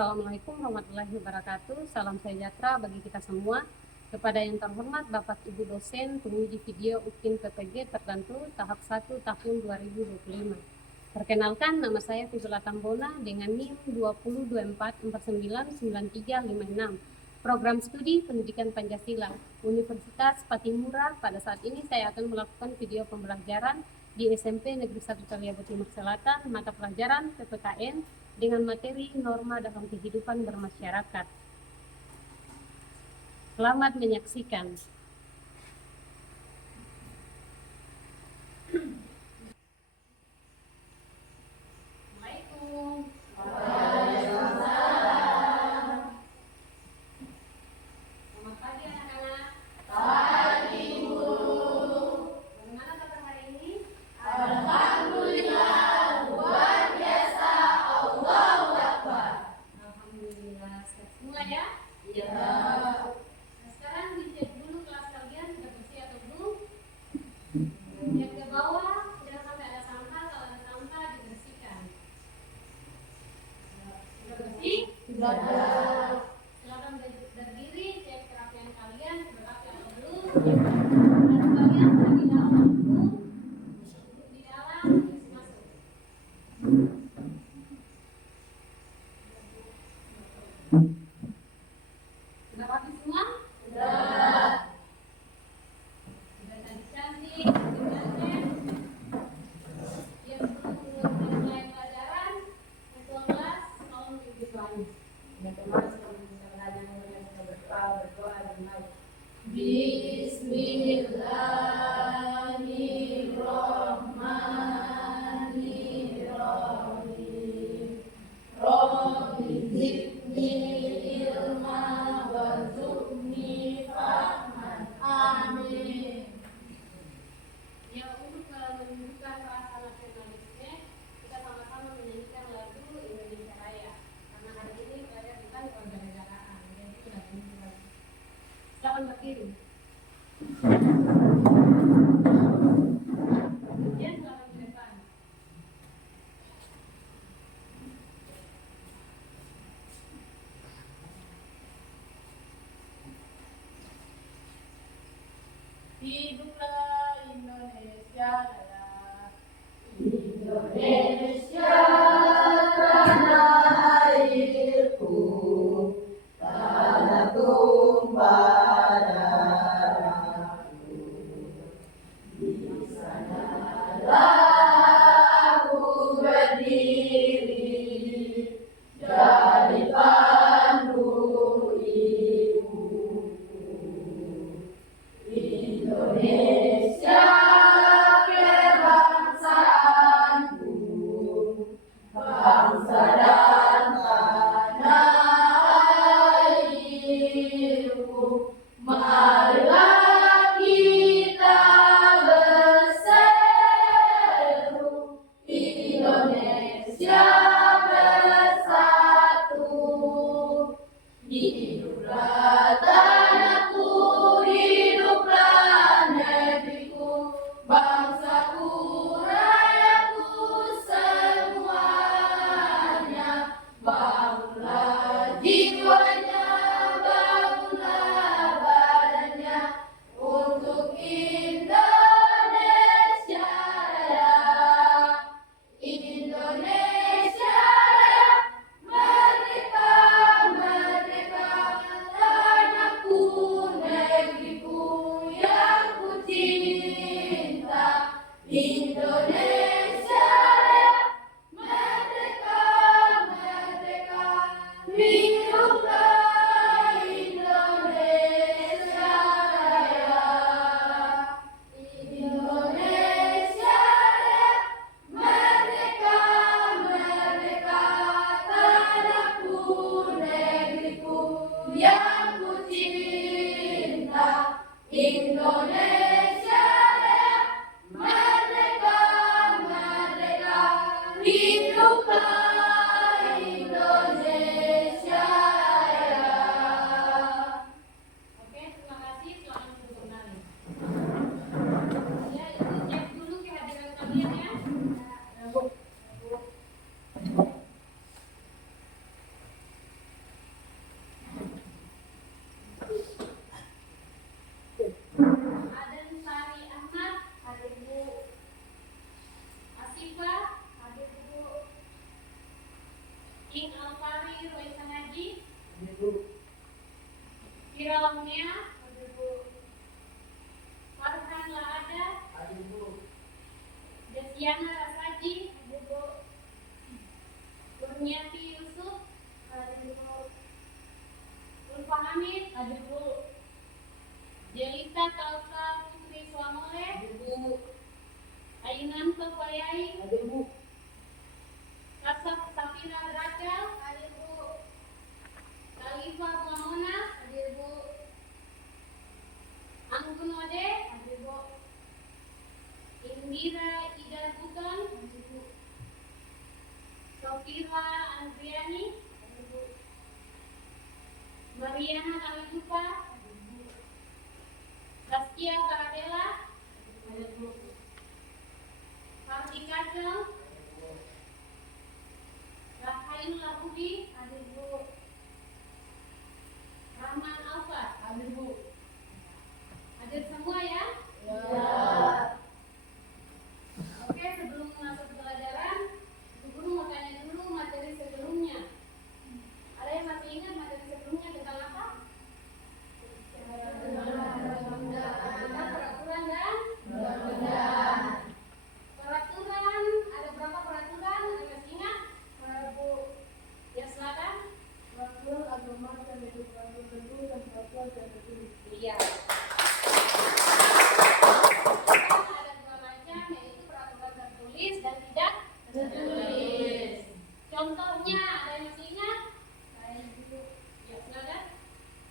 Assalamualaikum warahmatullahi wabarakatuh. Salam sejahtera bagi kita semua. Kepada yang terhormat Bapak Ibu dosen penguji video UKIN PPG tertentu tahap 1 tahun 2025. Perkenalkan, nama saya Fizula Tambona dengan NIM 2024499356. Program Studi Pendidikan Pancasila Universitas Patimura. Pada saat ini saya akan melakukan video pembelajaran di SMP Negeri 1 Taliabu Timur Selatan, mata pelajaran PPKN dengan materi norma dalam kehidupan bermasyarakat. Selamat menyaksikan. Assalamualaikum. Waalaikumsalam. Selamat pagi anak-anak. Pagi, Bu. Bagaimana kabar hari ini? Alhamdulillah, luar biasa. Allahu Akbar. Alhamdulillah. Mulai ya? Iya. Sekarang dicek dulu kelas kalian sudah bersih atau belum? Lihat ke bawah, jangan sampai ada sampah. Kalau ada sampah dibersihkan. Sudah bersih? Sudah. Silakan berdiri, cek kerapian kalian sudah rapi atau belum. Lalu kalian sudah di dalam duduk di dalam, masuk. Sudah rapi semua? Sudah. Sudah cantik-cantik, cantik. Ya, sebelum mulai pelajaran, ketua kelas tolong mengikuti doanya. Ya, kemarin sebelum kita belajar mulai kita berdoa dan baik. Bismillahirrahmanirrahim. Rabbi zidni ilma warzuqni fahman. Amin. Ya, untuk menunjukkan rasa nasionalisme, kita sama-sama menyanyikan lagu Indonesia Raya. Karena hari ini kita bukan kewarganegaraan, jadi itu lagu ini. Silakan berdiri. Kemudian silakan ke depan. Hiduplah Indonesia Raya. Indonesia tanah airku, tanah tumpah darahku. Di sanalah aku berdiri, jadi pandu ibuku. Indonesia kebangsaanku, bangsa dan tanah airku. Marilah kita berseru, Indonesia bersatu. Hiduplah tanahku, hiduplah negeriku, bangsaku, rakyatku semuanya. Bangunlah jiwanya, bangunlah badannya untuk Indonesia Raya. Indonesia Raya, merdeka, merdeka, tanahku, negeriku yang ku cinta. Indonesia Raya, merdeka, merdeka, hiduplah Indonesia Raya. Indonesia Raya, merdeka, merdeka, tanahku, negeriku yang ku cinta. Indonesia Raya, merdeka, merdeka, hiduplah Indonesia Alfari Roisa Haji. Firaumia. Farhan Laada. Desiana Rasaji. Kurniati Yusuf. Ulfa Hamid. Jelita Kalsa Putri Swamole. Ayunanto Payai. Kasaf Safira Rachel. Khalifa Muamona. Anggun Ode. Indira Ida Buton. Sofira Andriani. Mariana Alidupa. Saskia Karadela. Kartika Kacel. Rahayu Labubi. Rahman Alfa. Hadir semua ya? Oke, sebelum masuk pelajaran, guru mau tanya dulu materi sebelumnya. Ada yang masih ingat materi sebelumnya tentang apa? Tentang peraturan dan peraturan. Ada berapa peraturan? Ada yang masih ingat? Ya, silakan. Peraturan agama dan peraturan tertentu dan peraturan yang tertulis. Iya. Ada dua macam, yaitu peraturan tertulis dan tidak tertulis. Contohnya, ada yang masih ingat? Ya, silakan.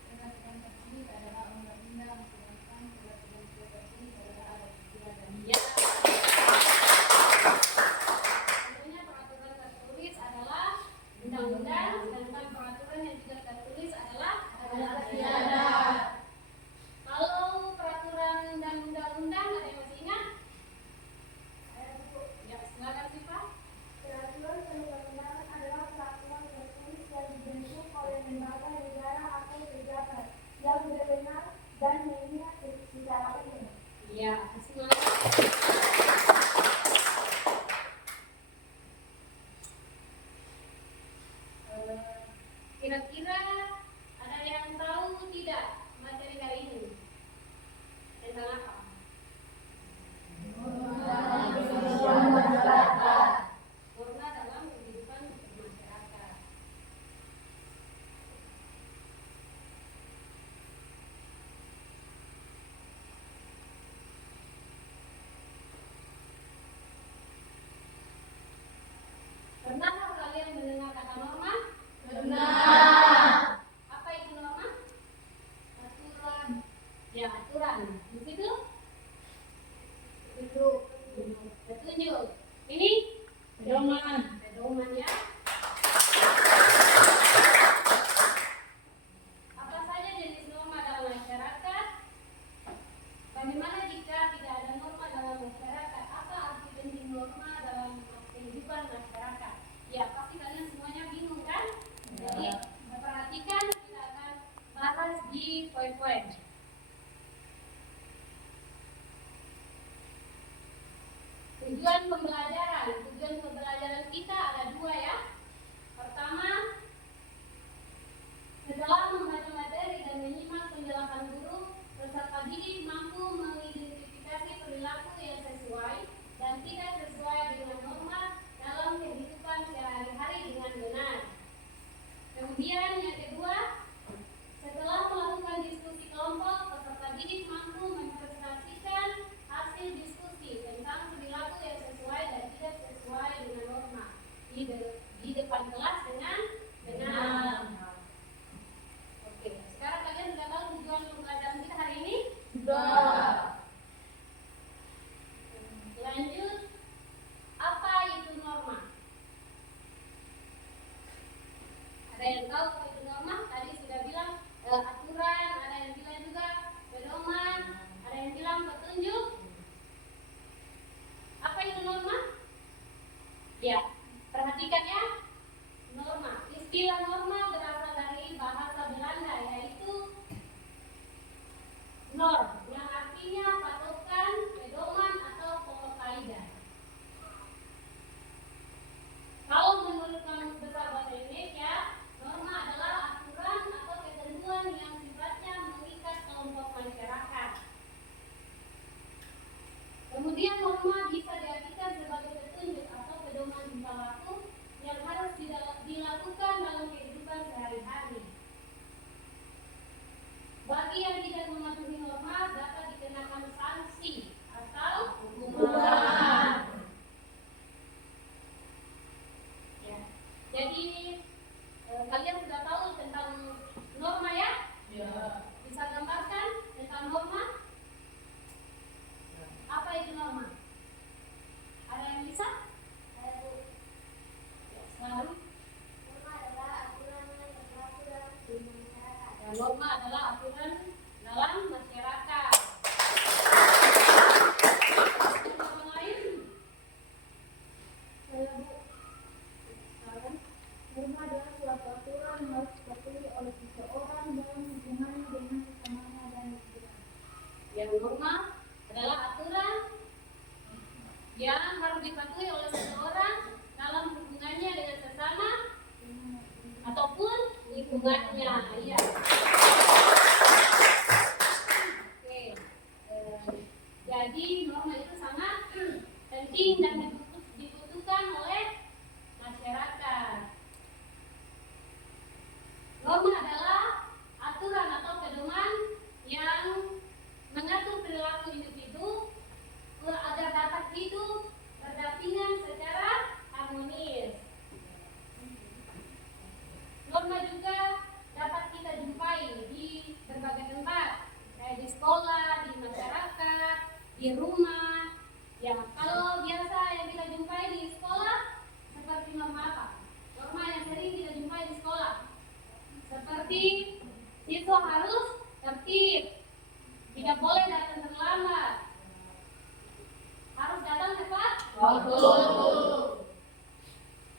Peraturan tertulis adalah undang-undang, sedangkan peraturan tidak tertulis adalah adat istiadat. Ya. Contohnya peraturan tertulis adalah undang-undang, sedangkan peraturan yang tidak tertulis adalah adat istiadat. Kalau peraturan dan undang-undang ada yang masih ingat? Ya, silakan sih Pak. Peraturan dan undang-undang adalah peraturan tertulis yang dibentuk oleh lembaga negara atau pejabat yang berwenang dan mengikat secara umum. Iya, semangat. Kira-kira ada yang tahu tidak materi hari ini? Tentang apa? Norma dalam kehidupan masyarakat. Pernahkah kalian mendengar kata norma? Benar. Apa itu norma? Aturan. Ya, aturan. Di situ? Petunjuk. Ini? Pedoman. Pedoman ya. Apa saja jenis norma dalam masyarakat? Bagaimana jika tidak ada norma dalam masyarakat? Apa arti penting norma dalam kehidupan masyarakat? Ya, pasti kalian semuanya bingung kan? Jadi, perhatikan, kita akan bahas di poin-poin. Tujuan pembelajaran kita ada dua ya. Pertama, setelah membaca materi dan menyimak penjelasan guru, peserta didik mampu mengidentifikasi perilaku yang sesuai dan tidak sesuai dengan norma dalam kehidupan sehari-hari dengan benar. Kemudian yang kedua, setelah melakukan diskusi kelompok, peserta didik mampu mempresentasikan hasil diskusi tentang perilaku yang sesuai dan tidak sesuai dengan norma di depan kelas dengan benar. Oke, sekarang kalian sudah tahu tujuan pembelajaran kita hari ini? Sudah. Lanjut, apa itu norma? Ada yang tahu apa itu norma? Tadi sudah bilang aturan, ada yang bilang juga pedoman, ada yang bilang petunjuk. Apa itu norma? Ya, perhatikan ya. Norma, istilah norma berasal dari bahasa Belanda, yaitu norm, yang artinya patokan, pedoman atau pokok kaidah. Kalau menurut Kamus Besar Bahasa Indonesia, kehidupan sehari-hari. Bagi yang tidak mematuhi norma dapat dikenakan sanksi atau hukuman. Ya. Jadi kalian sudah tahu tentang norma ya? Ya. Bisa gambarkan tentang norma? Apa itu norma? Ada yang bisa? Saya Bu. Ya, selalu. Norma adalah aturan yang berlaku dalam kehidupan masyarakat. Ya, norma adalah aturan dalam masyarakat. Norma lain? Saya Bu. Sekarang. Norma adalah suatu aturan yang harus dipatuhi oleh seseorang dalam hubungannya dengan sesamanya dan lingkungan. Yang norma adalah aturan yang harus dipatuhi oleh seseorang dalam hubungannya dengan sesama ataupun lingkungannya. Iya. Oke. Jadi norma itu sangat penting dan dibutuhkan oleh masyarakat. Norma adalah aturan atau pedoman yang mengatur perilaku individu agar dapat hidup berdampingan secara harmonis. Norma juga dapat kita jumpai di berbagai tempat, kayak di sekolah, di masyarakat, di rumah. Ya, kalau biasa yang kita jumpai di sekolah seperti norma apa? Norma yang sering kita jumpai di sekolah seperti siswa harus tertib, tidak boleh datang terlambat, harus datang tepat waktu.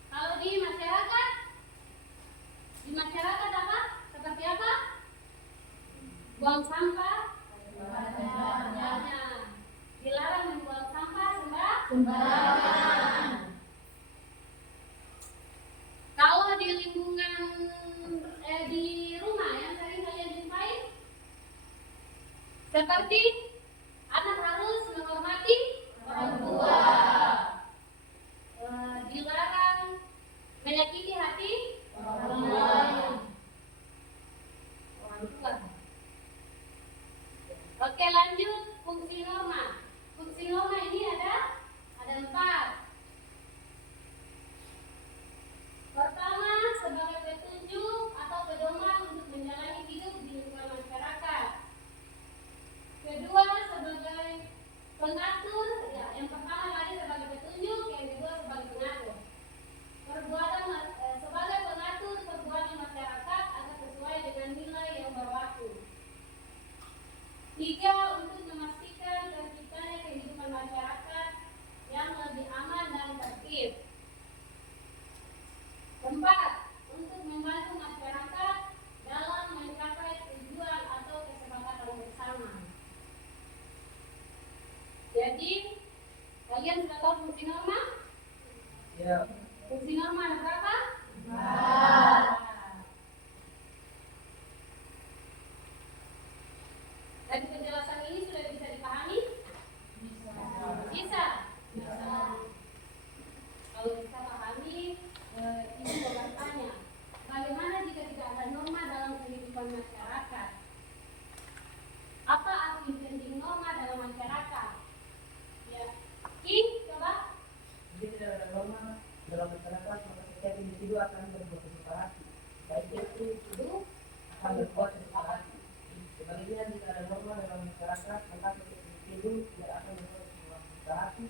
Kalau di masyarakat apa? Seperti apa? Buang sampah sembarangan. Dilarang membuang sampah sembarangan. Kalau di lingkungan di rumah yang sering kalian jumpai, seperti anak harus menghormati orang tua, dilarang menyakiti hati orang lain. Orang tua. Oke, lanjut fungsi norma. Fungsi norma ini ada 4. Pertama, sebagai petunjuk atau pedoman untuk menjalani hidup di lingkungan masyarakat. Kedua, sebagai pengatur, ya, yang pertama tadi sebagai petunjuk, yang kedua sebagai pengatur. Sebagai pengatur perbuatan masyarakat agar sesuai dengan nilai yang berlaku. 3, untuk memastikan terciptanya kehidupan masyarakat yang lebih aman dan tertib. 4, untuk membantu masyarakat dalam mencapai tujuan atau kesepakatan bersama. Jadi, kalian sudah tahu fungsi norma? Ya. Fungsi norma ada berapa? 4. Dari penjelasan ini sudah bisa dipahami? Bisa. Kalau bisa pahami, ini bertanya, bagaimana jika tidak ada norma dalam kehidupan masyarakat? Apa arti penting norma dalam masyarakat? Ya, coba. Jika tidak ada norma dalam masyarakat, maka setiap individu akan berbuat sesuka hati. Baik itu akan berbuat sesuka hati. Sebaliknya, jika ada norma dalam masyarakat, maka setiap individu tidak akan berbuat sesuka hati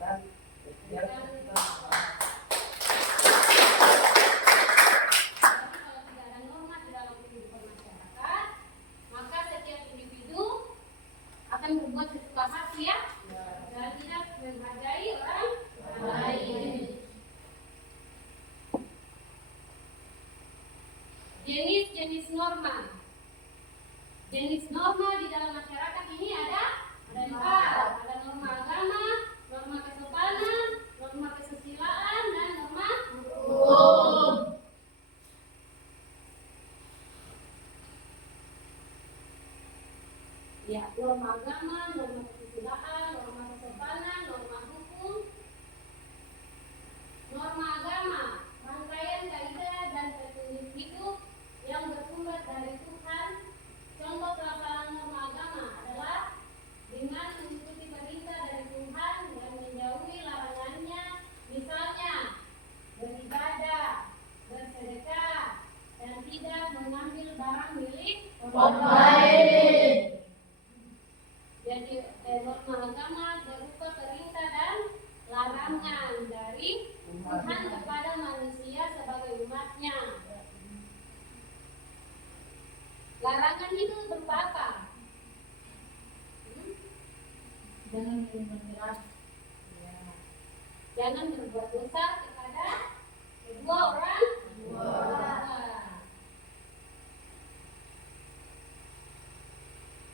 dan tidak akan berbuat sesuka hati. Kalau tidak ada norma di dalam kehidupan masyarakat, maka setiap individu akan berbuat sesuka hati, ya, dan tidak menghargai orang lain. Jenis-jenis norma. Jenis norma di dalam masyarakat ini ada 4. Ada norma agama, norma kesopanan, norma kesusilaan, dan norma hukum. Ya, norma agama, norma kesusilaan, norma kesopanan, norma hukum. Norma agama, rangkaian kaidah dan petunjuk barang milik orang lain. Jadi norma agama berupa perintah dan larangan dari Tuhan kepada manusia sebagai umatnya. Larangan itu berupa apa? Jangan menyerah. Jangan berbuat dosa kepada kedua orang tua.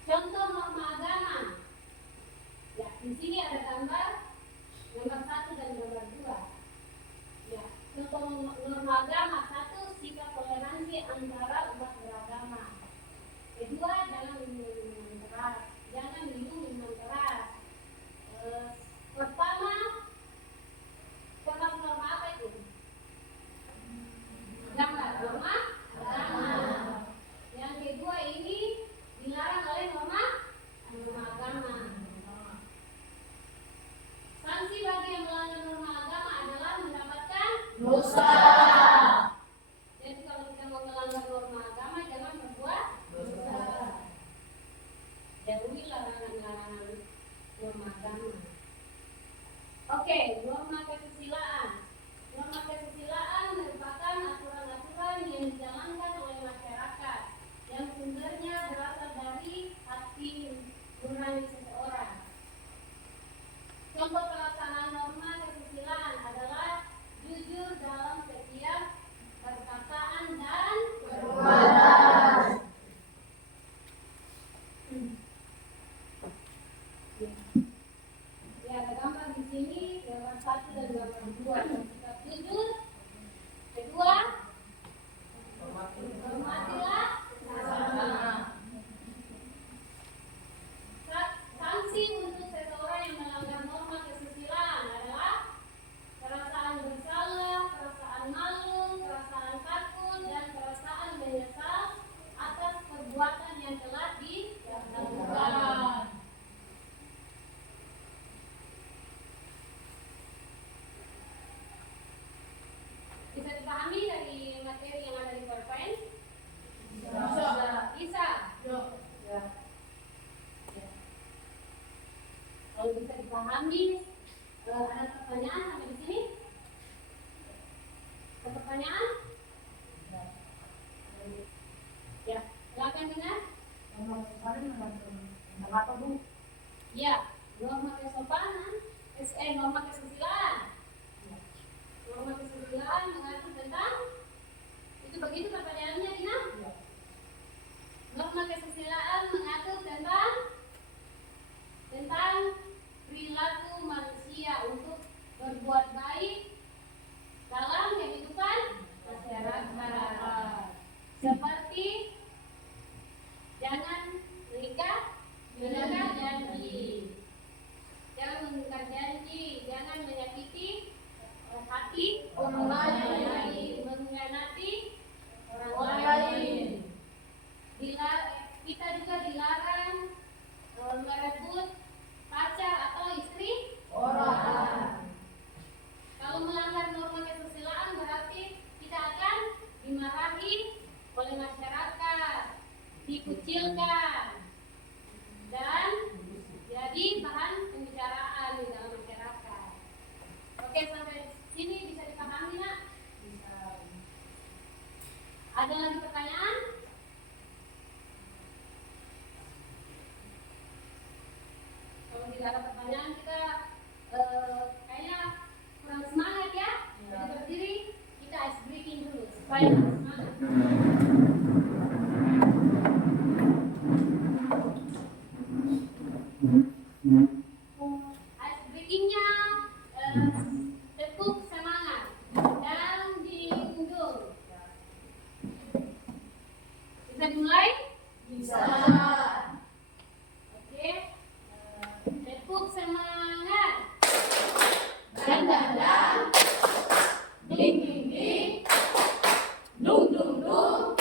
Contoh norma agama. Ya, di sini ada gambar 1 dan gambar 2. Ya, contoh norma agama 1, sikap toleransi antara umat beragama. Kedua, jangan minum minuman keras. Jangan minum minuman keras. Pertama, norma apa itu? Gambar norma agama. Yang kedua ini dilarang oleh norma agama. Sanksi bagi yang melanggar norma agama adalah mendapatkan Dosa. Jadi kalau kita mau melanggar norma agama jangan berbuat dosa. Jauhi larangan-larangan norma agama. Oke, norma kesusilaan. Norma kesusilaan merupakan aturan-aturan yang dijalankan oleh masyarakat yang sumbernya berasal dari hati nurani seseorang. Contoh pelaksanaan norma kesusilaan adalah jujur dalam setiap perkataan dan Perbuatan. Ya, ada gambar di sini, gambar 1 dan gambar 2. Sikap jujur. Kedua, hormatilah sesama. Sanksi untuk seseorang yang melanggar norma kesusilaan adalah perasaan bersalah, perasaan malu, perasaan takut, dan perasaan menyesal atas perbuatan yang telah dilakukan. Bisa dipahami dari materi yang ada di PowerPoint? Bisa. Ya. Kalau bisa dipahami, ada pertanyaan sampai di sini? Ada pertanyaan? Ya, silakan dengar. Apa Bu? Ya, norma kesopanan, norma kesusilaan. Norma kesusilaan mengatur tentang itu begitu pertanyaannya, Dina? Norma kesusilaan mengatur tentang perilaku manusia untuk berbuat baik dalam kehidupan masyarakat. Seperti jangan melanggar janji, jangan menyakiti hati orang lain, mengkhianati orang lain. Kita juga dilarang merebut pacar atau istri orang. Kalau melanggar norma kesusilaan berarti kita akan dimarahi oleh masyarakat, dikucilkan, dan jadi bahan pembicaraan di dalam masyarakat. Oke, sampai sini bisa dipahami, Nak? Bisa. Ada lagi pertanyaan? Kalau tidak ada pertanyaan, kita kayaknya kurang semangat ya. Jadi berdiri, kita ice breaking dulu supaya semangat. Ice breakingnya tepuk semangat dan diundur. Bisa dimulai? Bisa. Oke. Tepuk semangat. Dan ding ding ding, dung dung dung,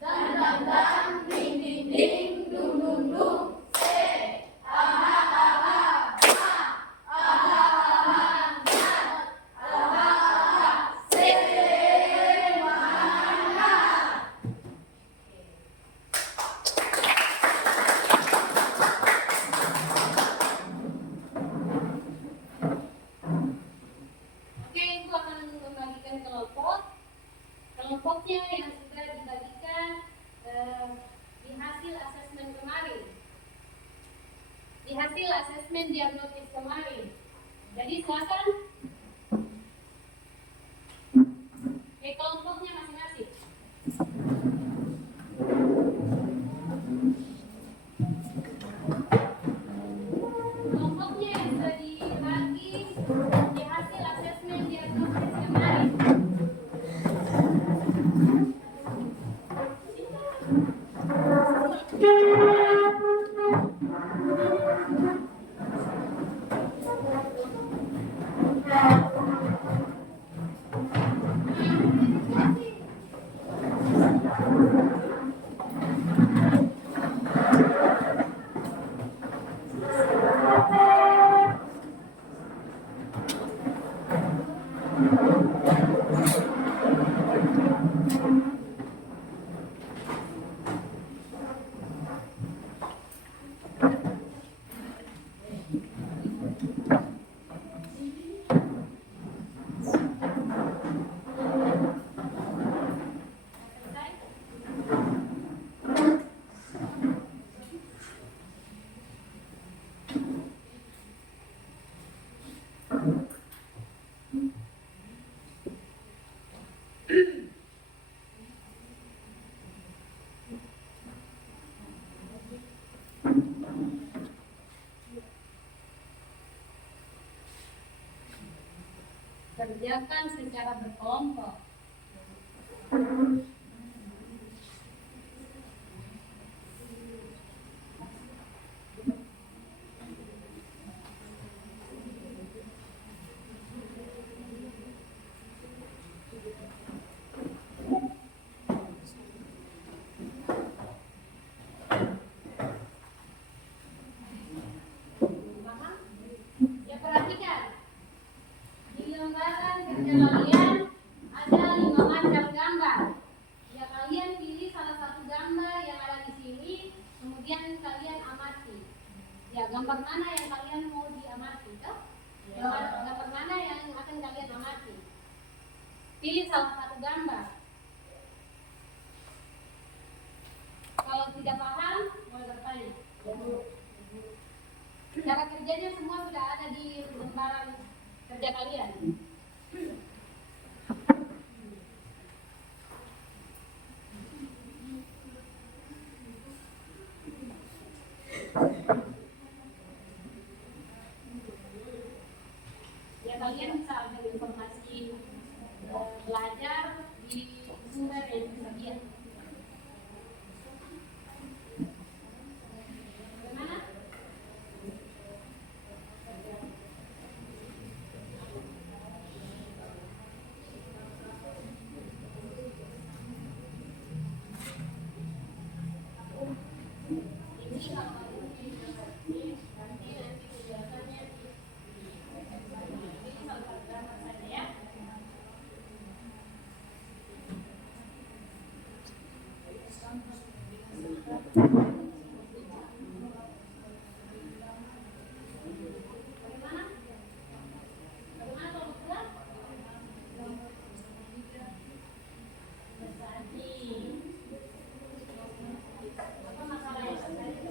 dan ding ding ding, dung dung dung. yang sudah dibagikan di hasil asesmen kemarin, di hasil asesmen diagnosis kemarin. Jadi silakan ke kelompoknya masing-masing. Kelompoknya yang sudah dibagi di hasil asesmen diagnosis kemarin. Kerjakan secara berkelompok. Paham? Ya, perhatikan. Di lembaran kerja kalian ada 5 macam gambar. Ya, kalian pilih salah satu gambar yang ada di sini, kemudian kalian amati. Ya, gambar mana yang kalian mau diamati, toh? Gambar mana yang akan kalian amati? Pilih salah satu gambar. Kalau tidak paham, boleh bertanya. Cara kerjanya semua sudah ada di lembaran kerja kalian. Ya, kalian bisa ambil informasi belajar di sumber yang tersedia. Bagaimana? Ini kalau ini nanti penjelasannya ini salah satu gambar saja ya. Bagaimana? Bagaimana kalau buat? Tadi apa masalah yang terjadi?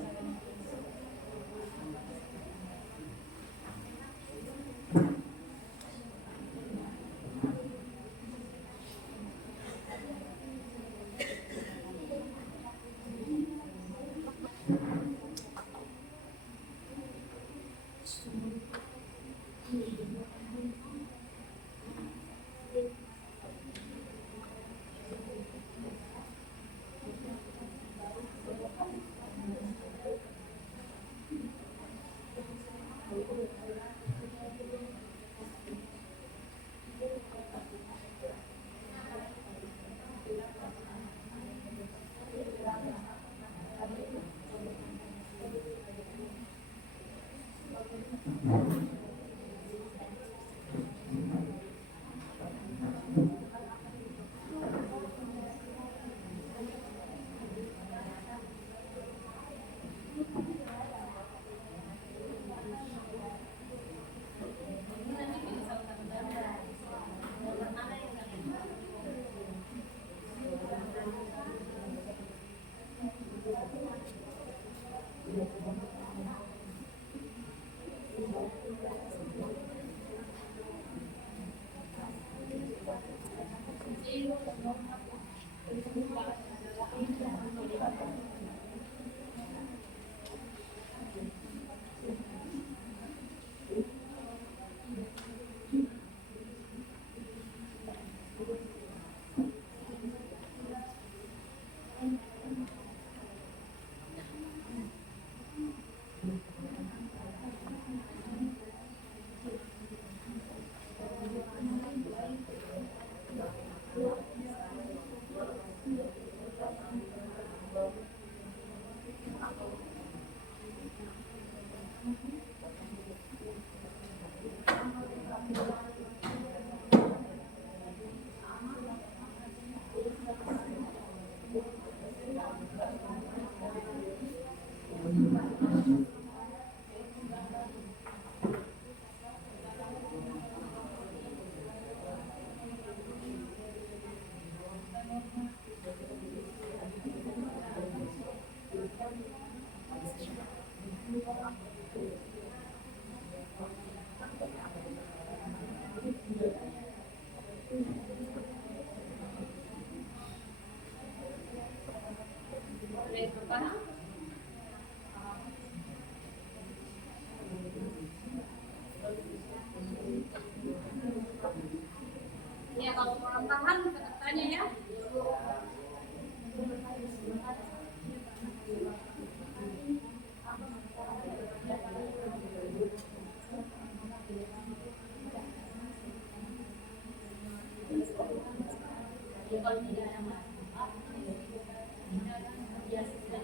itu kan. Ya kalau kurang paham tetap tanya ya. Ya, kalau tidak ada masalah, ya sudah,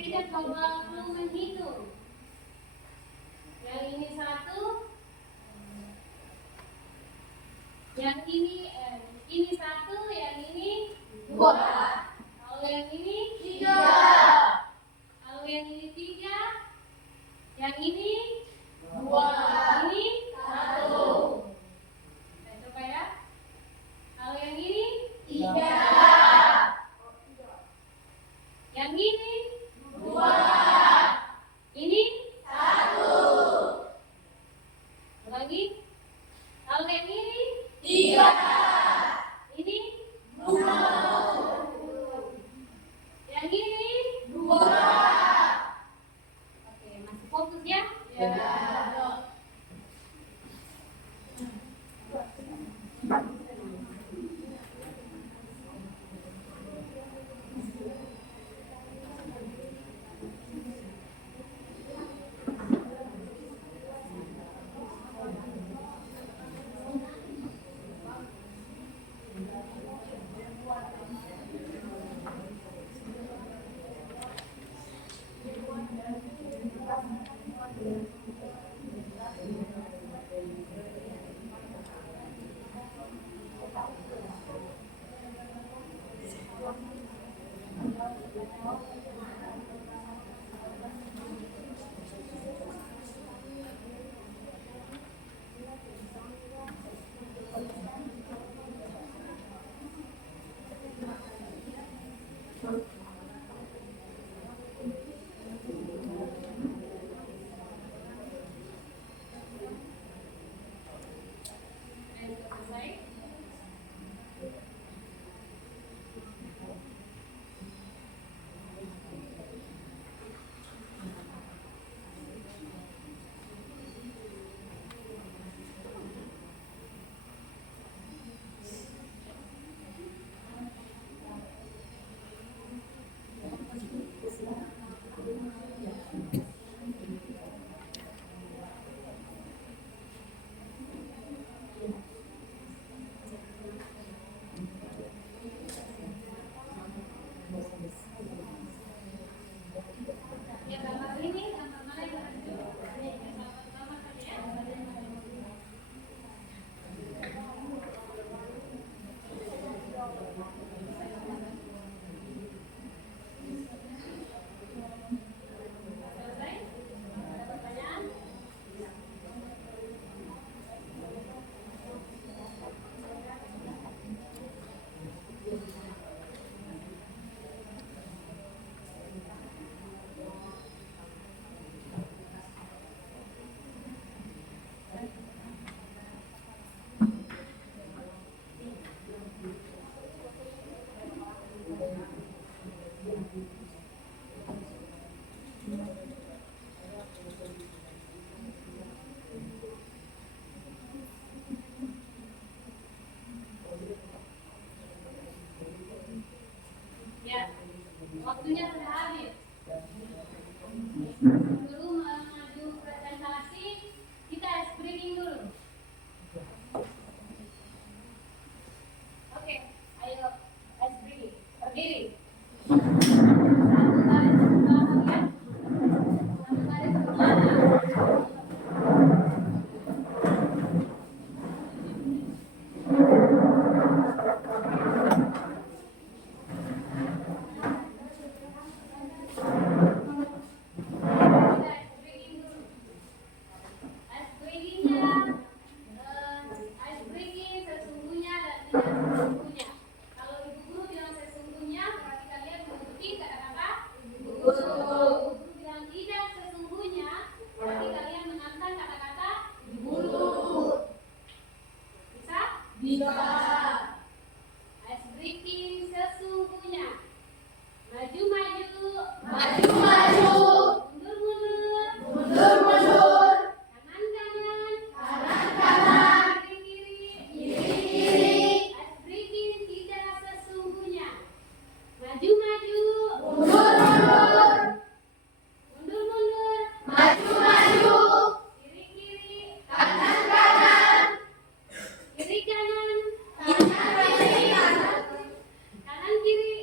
kita coba dulu menghitung. Yang ini 1, yang ini 1, yang ini 2. Kalau yang ini 3. Kalau yang ini 3, yang ini 2. Ini 1. Kita coba ya. Kalau yang ini 3. Yang ini 2. Ini 1. Lagi. Kalau yang ini 3. Ini 2. Yang ini 2. Oke, masih fokus ya? Ya. Ya, waktunya sudah habis. Sebelum maju presentasi, kita ice breaking dulu. Oke, ayo ice breaking. Berdiri. Satu baris ke belakang ya. Satu baris ke belakang. Kanan kiri.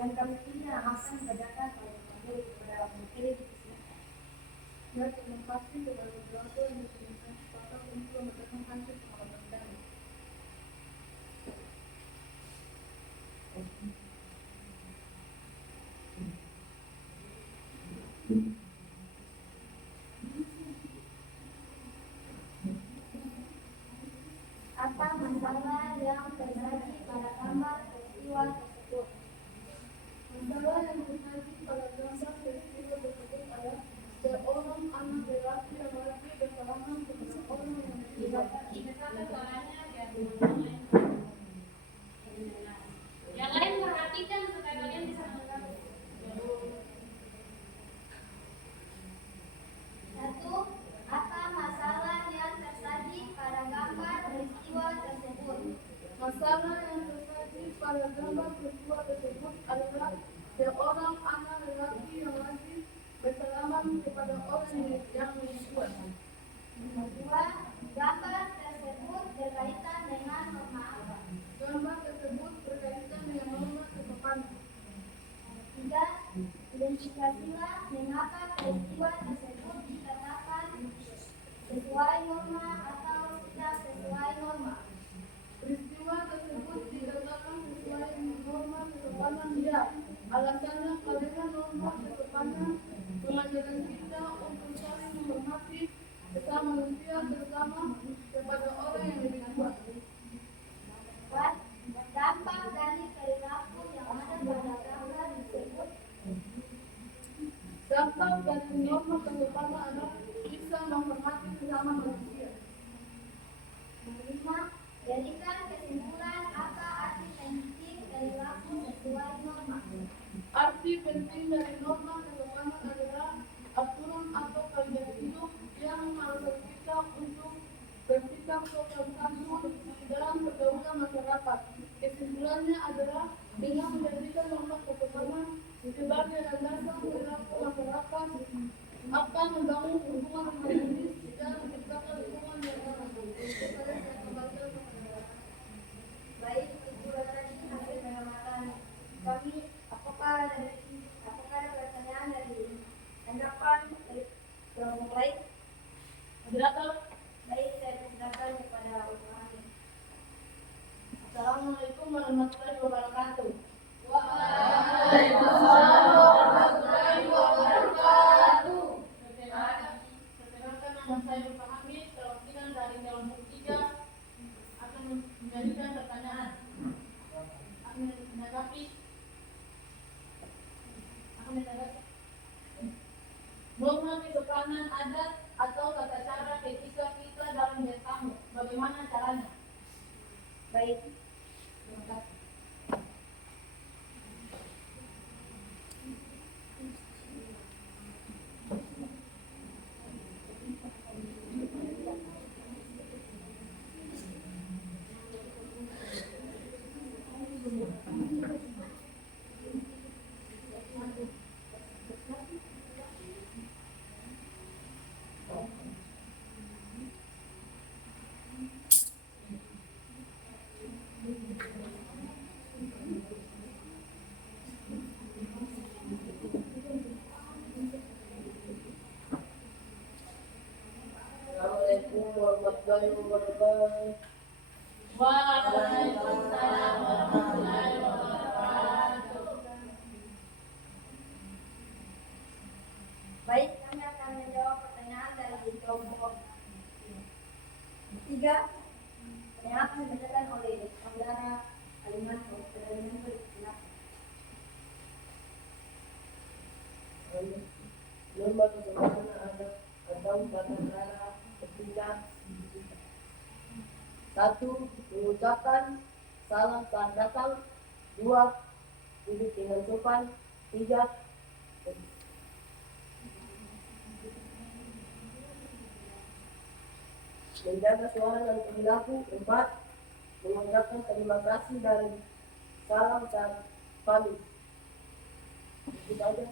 Yang kemungkinan akan dikerjakan oleh pembeli kepada pembeli Dan terima kasih kepada orang tua yang sudah sepakat untuk memberikan hasil pengalaman kami. Apa masalah yang terjadi pada gambar peristiwa tersebut? Masalah yang terjadi pada gambar peristiwa tersebut adalah seorang anak lelaki yang lagi bersalaman kepada orang yang meninggal. Dikatakan suaranya biar yang lain perhatikan supaya kalian bisa mendengar. Satu, apa masalah yang terjadi pada gambar peristiwa tersebut? Masalah yang terjadi pada gambar peristiwa tersebut adalah seorang anak lelaki yang lagi bersalaman kepada orang yang meninggal. Kedua, gambar tersebut berkaitan dengan norma apa? Gambar tersebut berkaitan dengan norma kesopanan. Tiga, identifikasilah mengapa peristiwa tersebut dikatakan sesuai norma atau tidak sesuai norma. Peristiwa tersebut dikatakan sesuai norma kesopanan ya. Alasannya karena norma kesopanan mengajarkan kita untuk saling menghormati sesama manusia, terutama kepada orang yang lebih tua. Empat, dampak dari perilaku yang ada pada gambar tersebut. Dampak dari norma kesopanan adalah bisa menghormati sesama manusia. Lima, jadikan kesimpulan apa arti penting perilaku sesuai norma. Arti penting dari norma kesopanan adalah aturan atau kaidah hidup yang mengharuskan kita untuk bersikap sopan santun dalam pergaulan masyarakat. Kesimpulannya adalah dengan menjadikan norma kesopanan sebagai landasan perilaku masyarakat akan membangun hubungan harmonis dan menciptakan lingkungan yang aman. Saya kembalikan kepada Baik, Ibu tadi hasil pengamatan kami. Apakah ada pertanyaan dari tanggapan dari kelompok lain? silakan. Baik, saya persilakan kepada Ibu Ani. Assalamualaikum warahmatullahi wabarakatuh. Waalaikumsalam warahmatullahi wabarakatuh. Perkenalkan, nama saya Bapak Hamid, perwakilan dari kelompok 3 akan menjadikan pertanyaan. Akan menanggapi. Norma kesopanan adat atau tata cara ketika kita dalam bertamu, bagaimana caranya? Baik, Terima kasih. Assalamualaikum warahmatullahi wabarakatuh. Waalaikumsalam warahmatullahi wabarakatuh. baik, kami akan menjawab pertanyaan dari kelompok 3. Pertanyaan akan dibacakan oleh saudara Alimanto. Saudara Alimanto, silakan. Norma kesopanan adat atau tata cara ketika 1. Mengucapkan salam saat datang. 2. Duduk dengan sopan. 3. Menjaga suara dan perilaku. 4. Mengucapkan terima kasih dan salam saat pamit. Itu saja.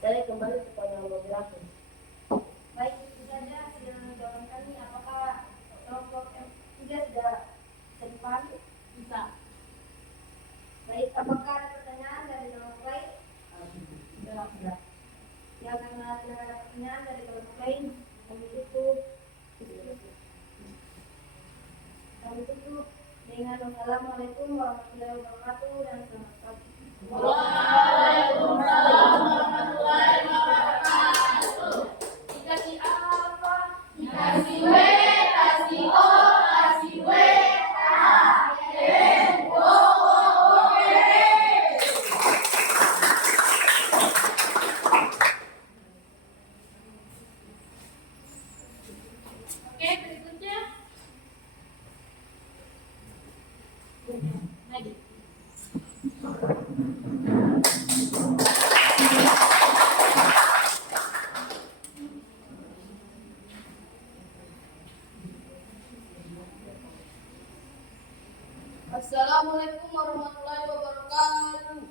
Saya kembali kepada moderator. Baik, itu saja hasil jawaban kami. Apakah kelompok 3 sudah bisa dipahami? Bisa. dengan wassalamualaikum warahmatullahi wabarakatuh dan selamat pagi. Waalaikumsalam warahmatullahi wabarakatuh. Dikasih apa? Dikasih W, kasih O, kasih W, A, M, O, Oke, berikutnya. Lagi. Assalamualaikum warahmatullahi wabarakatuh.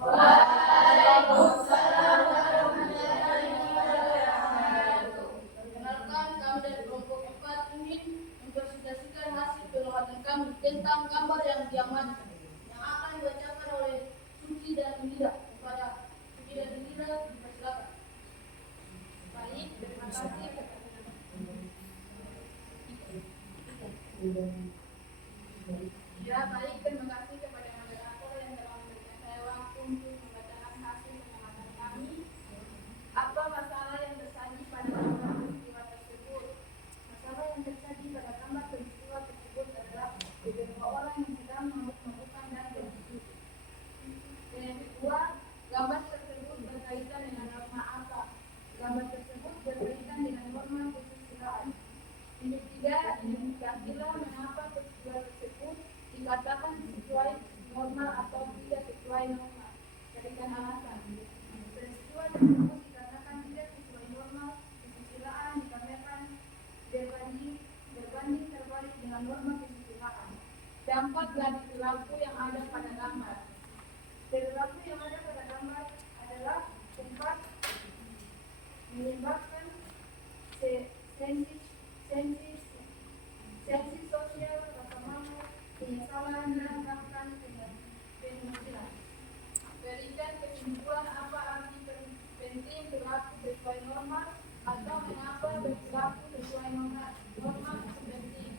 Waalaikumsalam warahmatullahi wabarakatuh. Perkenalkan, kami dari kelompok 4 ingin mempresentasikan hasil pengamatan kami tentang gambar yang diamankan yang akan dibacakan oleh Suci dan Indira. Kepada Suci dan Indira, dipersilakan. Baik, terima kasih. Ya, baik, terima kasih kepada moderator yang telah memberikan saya waktu untuk membacakan hasil pengamatan kami. Apa masalah yang tersaji pada gambar peristiwa tersebut? Masalah yang tersaji pada gambar peristiwa tersebut adalah beberapa orang yang sedang mabuk-mabukan dan berbisik. Dan yang kedua, gambar tersebut berkaitan dengan norma apa? Gambar tersebut berkaitan dengan norma kesusilaan. Yang ketiga, identifikasilah mengapa peristiwa tersebut dikatakan sesuai norma atau tidak sesuai norma. Berikan alasan. Peristiwa tersebut dikatakan tidak sesuai norma kesusilaan dikarenakan berbanding terbalik dengan norma kesusilaan. Dampak dari perilaku yang ada pada gambar. Perilaku yang ada pada gambar adalah tempat menyebabkan sensi sosial, rasa malu, penyesalan, dan bahkan penghasilan. Berikan kesimpulan apa arti penting berlaku sesuai norma atau mengapa berlaku sesuai norma itu penting.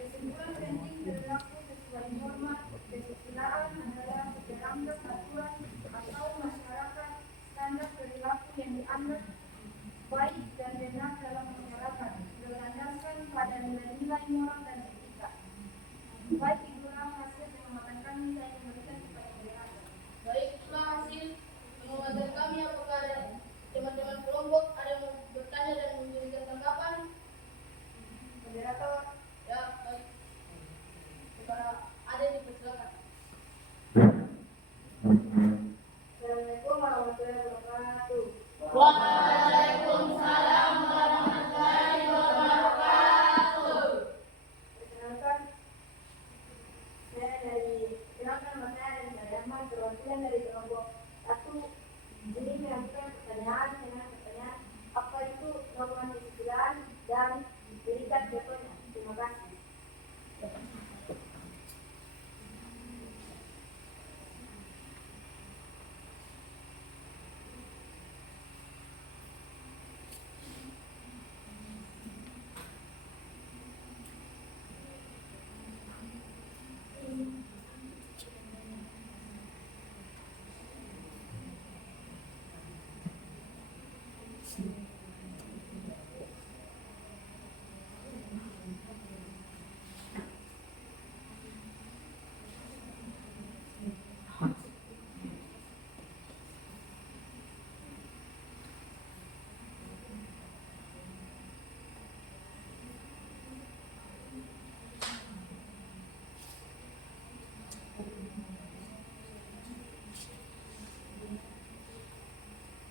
Kesimpulan penting berlaku sesuai norma kesusilaan adalah seperangkat aturan atau masyarakat standar perilaku yang dianggap baik dan benar dalam masyarakat berdasarkan pada nilai-nilai moral dan etika. Baik, itulah hasil pengamatan kami. Saya kembalikan kepada moderator. Baik, itulah hasil pengamatan kami. Apakah ada teman-teman kelompok ada yang mau bertanya dan memberikan tanggapan? Moderator. Ya, baik. Kepada ada dipersilakan. Assalamualaikum warahmatullahi wabarakatuh. Waalaikumsalam warahmatullahi wabarakatuh. Perkenalkan, nama saya dari Ahmad, perwakilan dari kelompok 1. Jadi mengajukan pertanyaan dengan pertanyaan apa itu norma kesusilaan dan berikan contohnya. Terima kasih.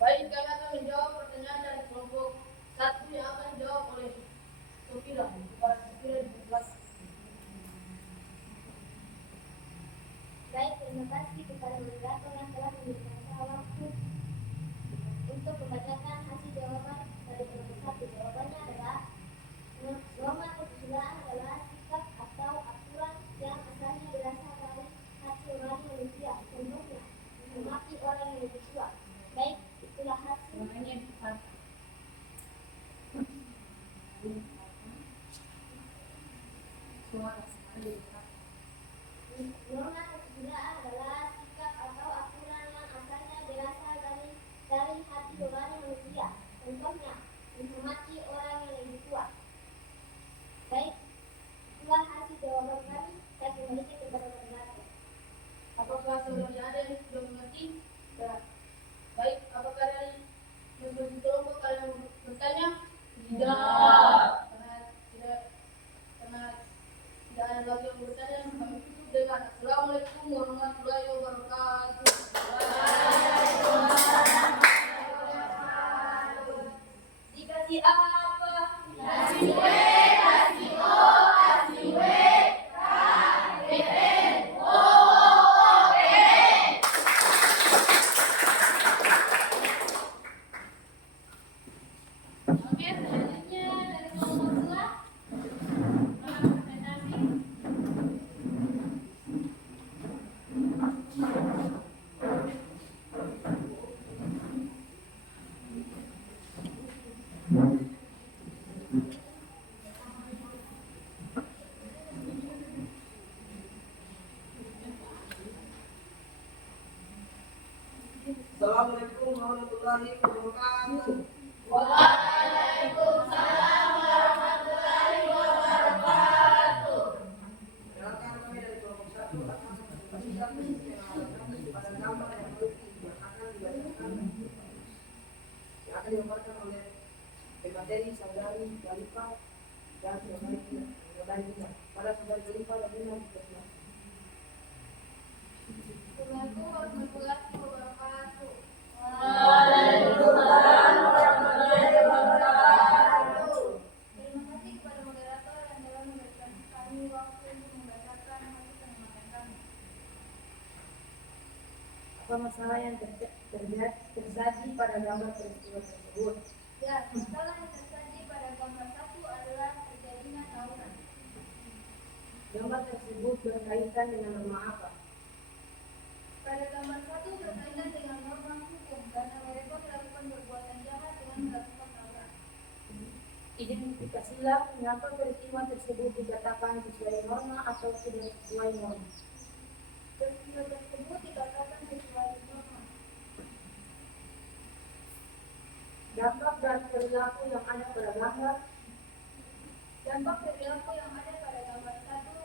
Baik, kami akan menjawab pertanyaan dari kelompok 1 yang akan dijawab oleh Sofira. Kepada Sofira dipersilakan. Baik, terima kasih kepada moderator yang telah memberikan saya waktu untuk membacakan hasil jawaban dari kelompok 1. Jawabannya adalah norma kesusilaan adalah sikap atau aturan yang asalnya berasal dari hati nurani manusia, contohnya menghormati orang yang lebih tua. Baik, itulah hasil. menghormati orang yang lebih tua. Baik, itulah hasil jawaban kami. Saya kembalikan kepada moderator. Apakah saudara ada yang sudah mengerti? Tidak. Baik, apakah ada yang masih kelompok kalian bertanya? Tidak. Karena tidak ada lagi yang bertanya, kami tutup dengan Assalamualaikum warahmatullahi wabarakatuh. Dikasih apa? Oke, selanjutnya dari kelompok 2. Presentasi. Assalamualaikum warahmatullahi wabarakatuh. Perkenalkan kami dari kelompok 1 akan mempresentasikan pada gambar yang akan dibacakan yang akan dipaparkan oleh pemateri saudari Khalifa dan saudari Dina. Pada saudari Khalifa dan Dina dipersilakan. Assalamualaikum warahmatullahi wabarakatuh. Terima kasih kepada moderator yang telah memberikan kami waktu untuk membacakan hasil pengamatan kami. Apa masalah yang terjadi pada gambar peristiwa tersebut? Ya, masalah yang terjadi pada gambar 1 adalah terjadinya tawuran. Gambar tersebut berkaitan dengan norma apa? Pada gambar 1 berkaitan dengan norma hukum karena mereka melakukan perbuatan jahat dengan melakukan tawuran. Identifikasilah mengapa peristiwa tersebut dikatakan sesuai norma atau tidak sesuai norma. Peristiwa tersebut dikatakan sesuai norma. Dampak dan perilaku yang ada pada gambar. Dampak perilaku yang ada pada gambar 1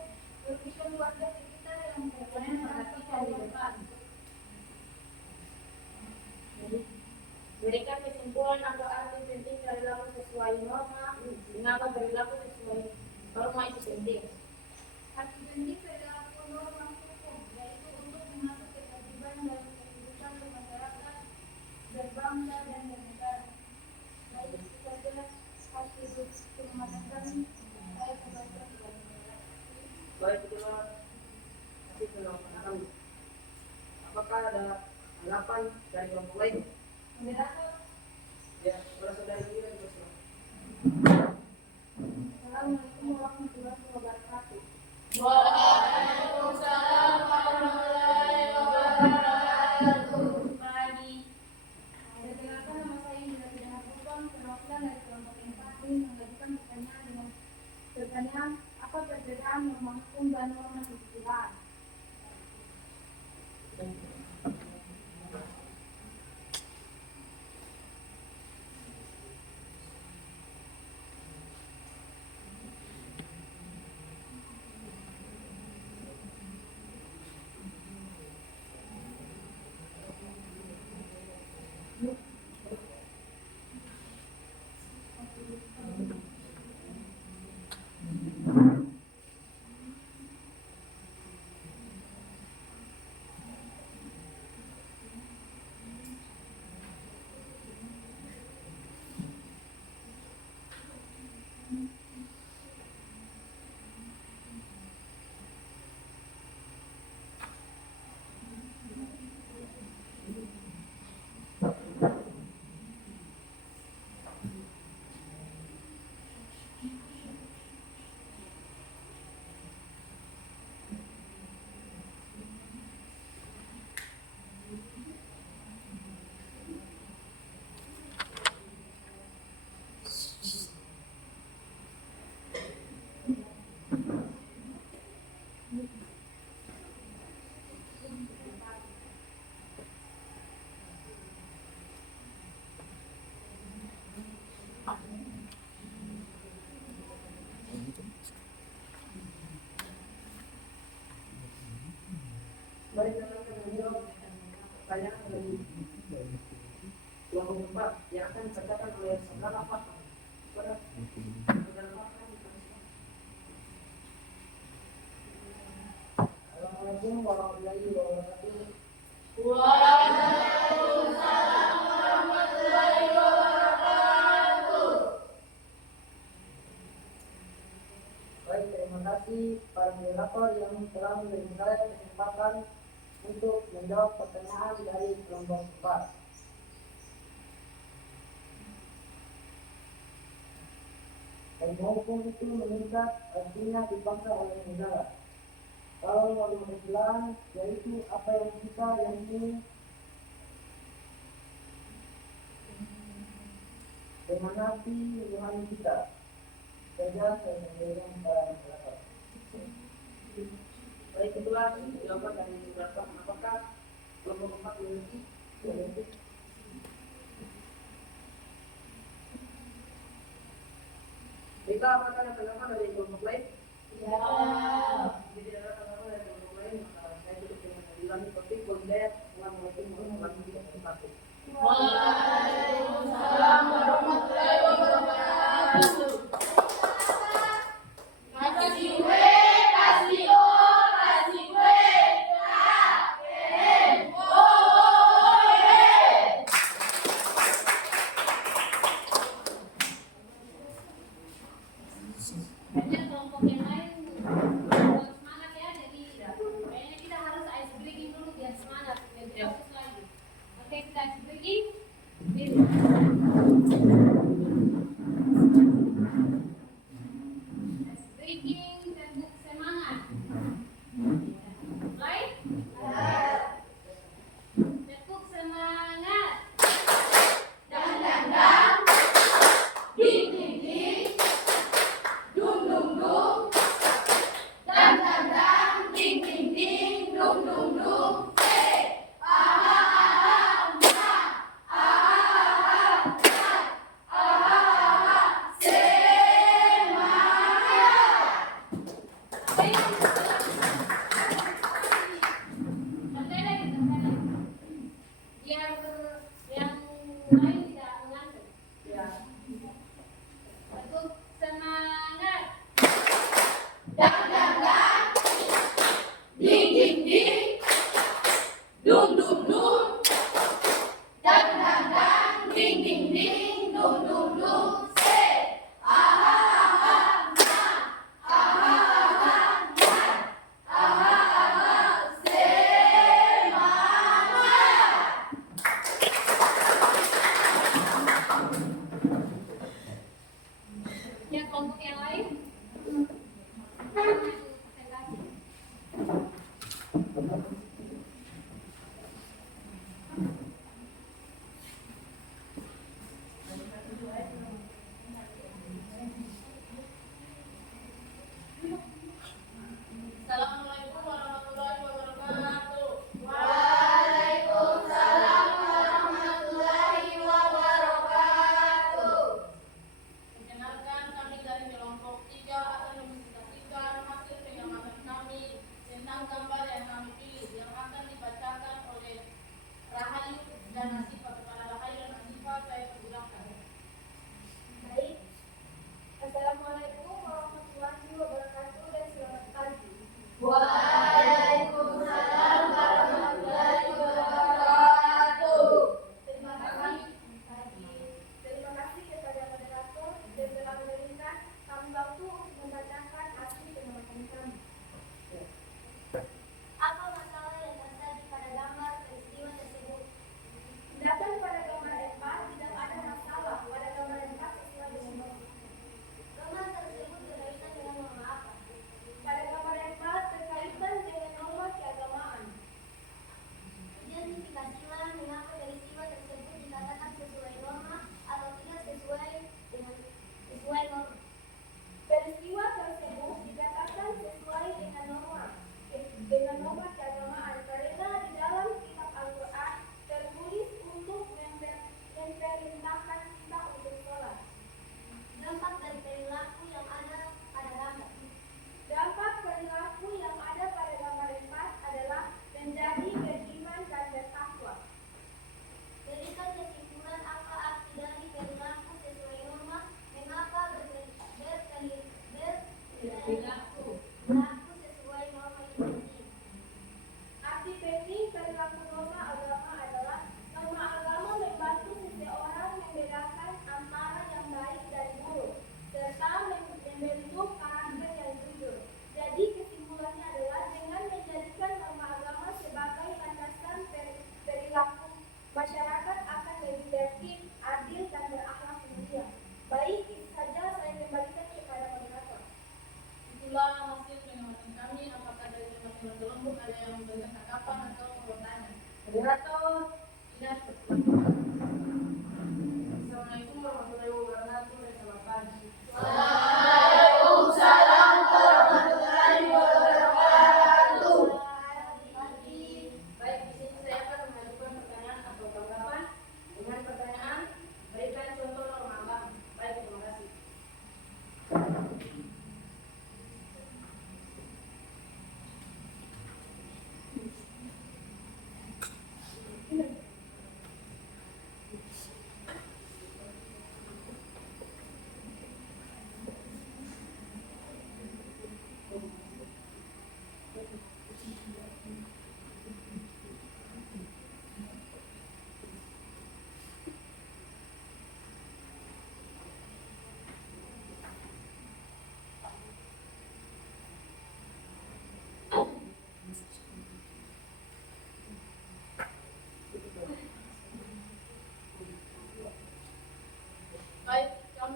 merugikan warga sekitar yang terkena tawuran. Berikan kesimpulan atau arti penting perilaku sesuai norma. Mengapa perilaku sesuai norma itu penting? Arti penting perilaku norma hukum yaitu untuk mengatur ketertiban dalam kehidupan bermasyarakat, berbangsa dan bernegara. Baik, itu saja hasil pengamatan kami. Saya kembalikan kepada moderator. Baik, itulah hasil pengamatan kami. Apakah ada tanggapan dari kelompok lain? Moderator. Ya, saudara Dina dipersilakan. Assalamualaikum warahmatullahi wabarakatuh. Waalaikumsalam warahmatullahi wabarakatuh. Pagi. Perkenalkan, nama saya Indra Pidana Putron, perwakilan dari kelompok 4 ini mengajukan pertanyaan dengan pertanyaan apa perbedaan norma hukum dan norma kesusilaan? Assalamualaikum warahmatullahi wabarakatuh. Waalaikumsalam warahmatullahi wabarakatuh. Baik, terima kasih para moderator yang telah memberi saya kesempatan untuk menjawab pertanyaan dari kelompok 4. Ilmu hukum itu meningkat, artinya dipaksa oleh negara. Kalau norma Islam, yaitu apa yang kita yakini dengan hati nurani kita. Saja saya sampaikan para masyarakat. Baik, itulah jawaban dari beberapa. Apakah kelompok 4 memiliki politik? Kita apakah ada tanggapan dari kelompok lain? Ya. Jadi ada tanggapan dari kelompok lain, maka saya tutup dengan hadiran topik kuliah. Assalamualaikum warahmatullahi wabarakatuh. Waalaikumsalam warahmatullahi wabarakatuh. Kasih W, kasih O, kasih W, K, M, O, Y. Kayaknya kelompok yang lain buat semangat ya, jadi kayaknya kita harus ice breaking dulu biar semangat, biar kita fokus lagi. Oke, kita ice breaking. Ice breaking, tepuk semangat. Mulai? Tepuk semangat. Dang dang dang, ding ding ding, dung dung dung, dang dang dang, ding ding ding, dung dung dung. Hey, aha aha, ma, aha aha, aha aha, Santai lagi, santai lagi. Biar yang lain tidak mengantuk. Ya. Tepuk semangat. dang dang dang, ding ding ding, dung dung dung, dang dang dang, ding ding ding, dung dung dung. Say, aha aha, ma, aha aha, ma, aha aha, semangat. Ya, kelompok yang lain. Presentasi. Assalamualaikum warahmatullahi wabarakatuh. Waalaikumsalam warahmatullahi wabarakatuh. Perkenalkan, kami dari kelompok 3 akan mempresentasikan hasil pengamatan kami tentang gambar yang kami pilih,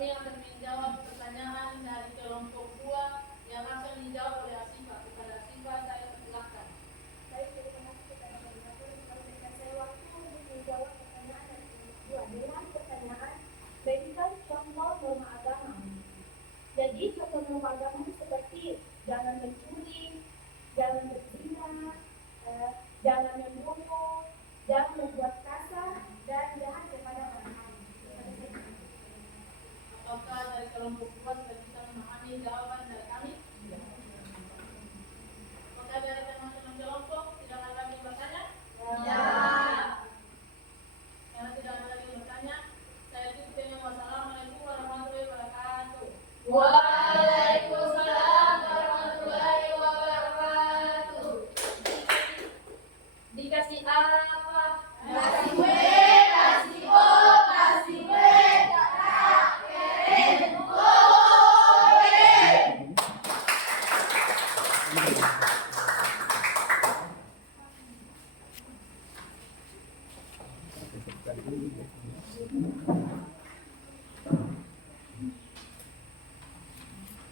kami akan menjawab pertanyaan dari kelompok 2 yang akan dijawab oleh Asifa. Kepada Asifa saya persilakan. Baik, terima kasih kepada moderator yang telah memberikan saya waktu untuk menjawab pertanyaan dari kelompok 2 dengan pertanyaan berikan contoh norma agama. Jadi contoh norma agama itu seperti jangan mencuri, jangan berzina, jangan membunuh, jangan membuat kasar, dan jahat kepada orang lain. Apakah dari kelompok 2 sudah bisa memahami jawaban dari kami? Apakah dari teman-teman kelompok tidak ada lagi bertanya? Ya. Karena tidak ada lagi bertanya, saya tutup dengan wassalamualaikum warahmatullahi wabarakatuh. Waalaikumsalam warahmatullahi wabarakatuh. Dikasih apa? Nasi kue, nasi o, nasi kue, kakak, keren, goreng.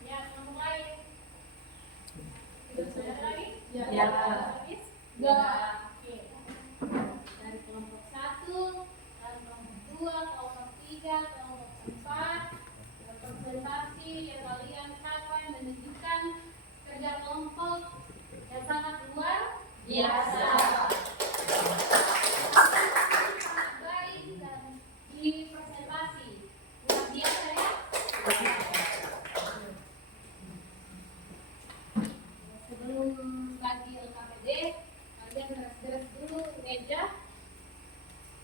Ya, kamu lain. Sudah ada lagi? Ya. Habis? Ya. Oke. Dari kelompok 1, dari kelompok 2, kelompok 3, kelompok 4, presentasi yang kalian capai menunjukkan kerja kelompok yang sangat luar biasa. Sangat baik dan di presentasi luar biasa ya. Sebelum lagi LKPD, kalian beres-beres dulu meja.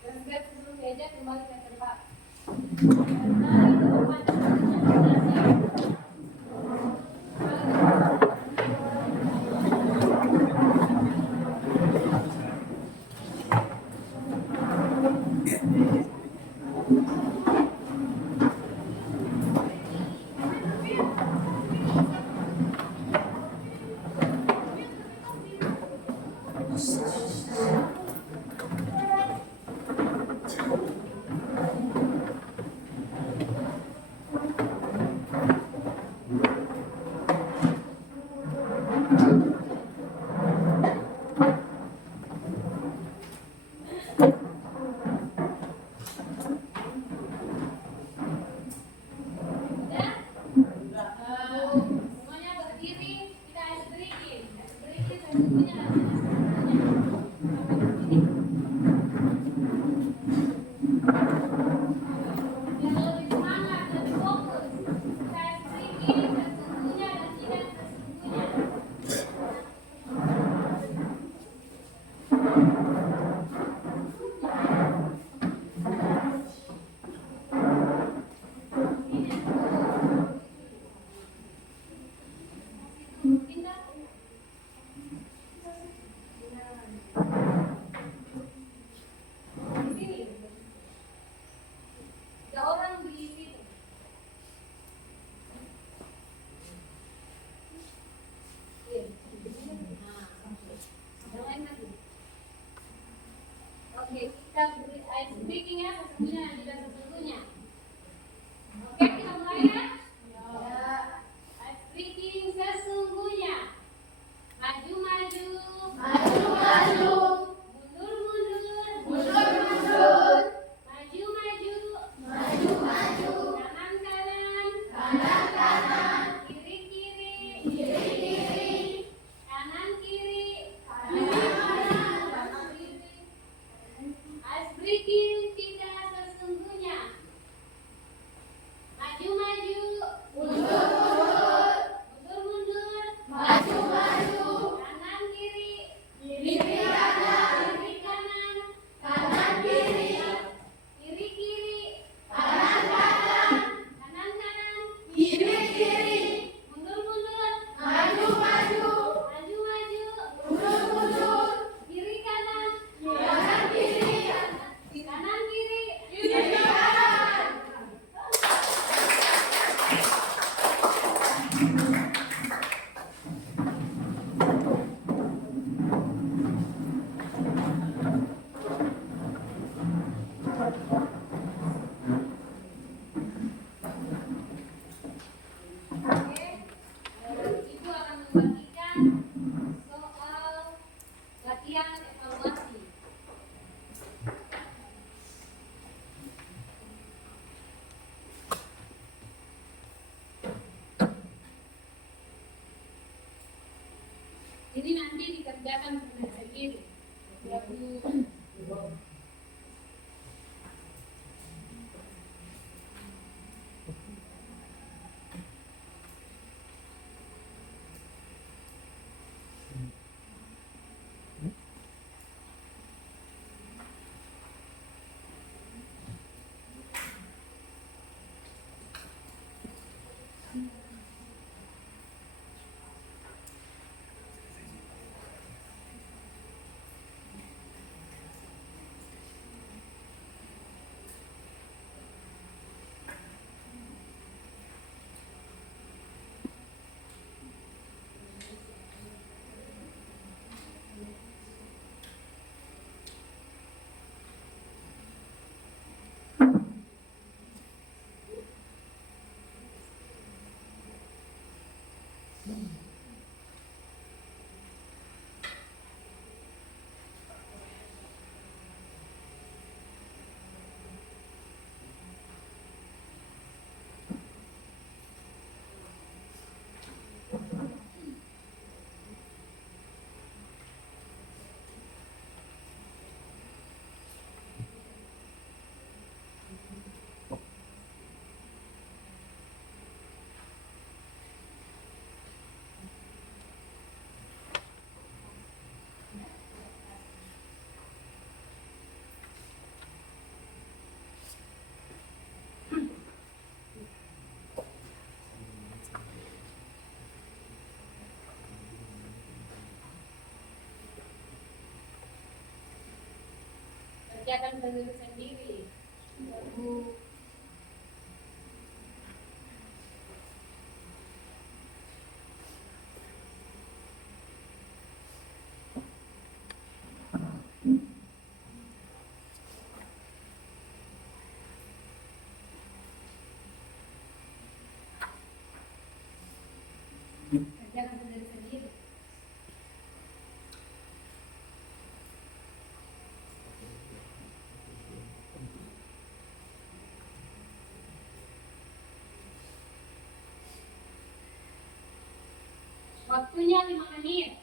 Beres-beres dulu meja, kembali ke tempat. Kembali ke tempat presentasi. Semuanya berdiri, kita ice breaking. Ice breaking sesungguhnya biar lebih semangat, lebih fokus. Kita ice breaking sesungguhnya dan tidak sesungguhnya. Pindah. Di sini. 3 orang di situ. Yang lain lagi. Oke, kita beri ice breaking ya, sesungguhnya dan tidak sesungguhnya. Oke, kita mulai ya. Ice breaking sesungguhnya. Maju maju. Maju, maju, Mundur mundur. mundur, mundur, Maju maju. maju, maju, Kanan kanan. kanan, kanan, Kiri kiri. kiri, kiri, Kanan kiri. kiri, kanan, Kiri. Ice breaking tidak sesungguhnya. Maju maju. mundur, mundur, Mundur mundur. maju, maju, Kanan kiri. kiri, kanan, Kiri kanan. kanan, kiri, Kiri kiri. kanan, kanan, Kanan kanan. kiri, kiri, Mundur mundur. maju, maju, Maju maju. mundur, mundur, Kiri kanan. kanan, kiri, Kanan kiri. kiri, kanan. membagikan soal latihan evaluasi. Ini nanti dikerjakan sendiri. Kerjakan sendiri. Kerjakan sendiri. Waktunya 5 menit.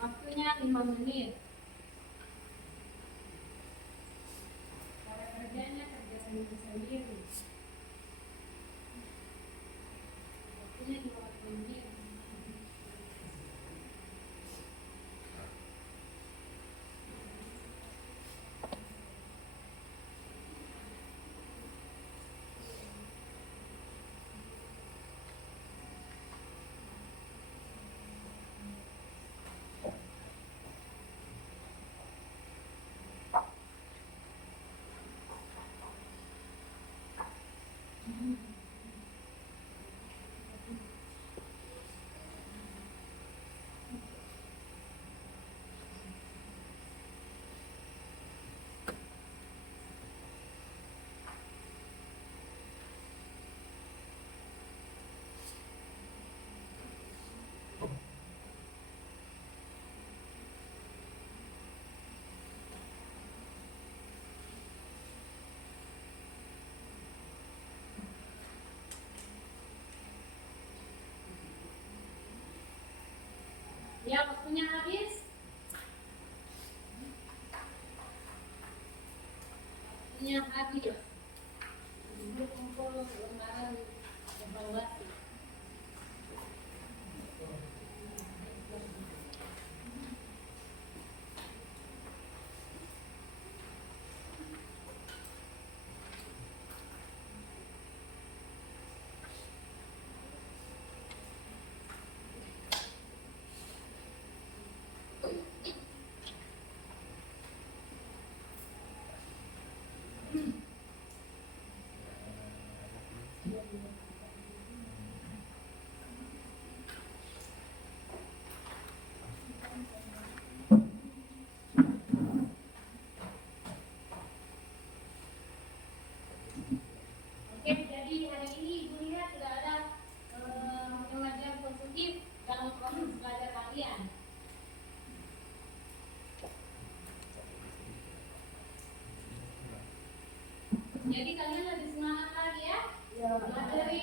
Waktunya 5 menit. Cara kerjanya kerja sendiri. Waktunya 5 menit. Ya, waktunya habis. Waktunya habis. Kumpul lembaran evaluasi. Jadi hari ini Ibu lihat sudah ada kemajuan positif dalam proses belajar kalian. Jadi kalian lebih semangat lagi ya. Materi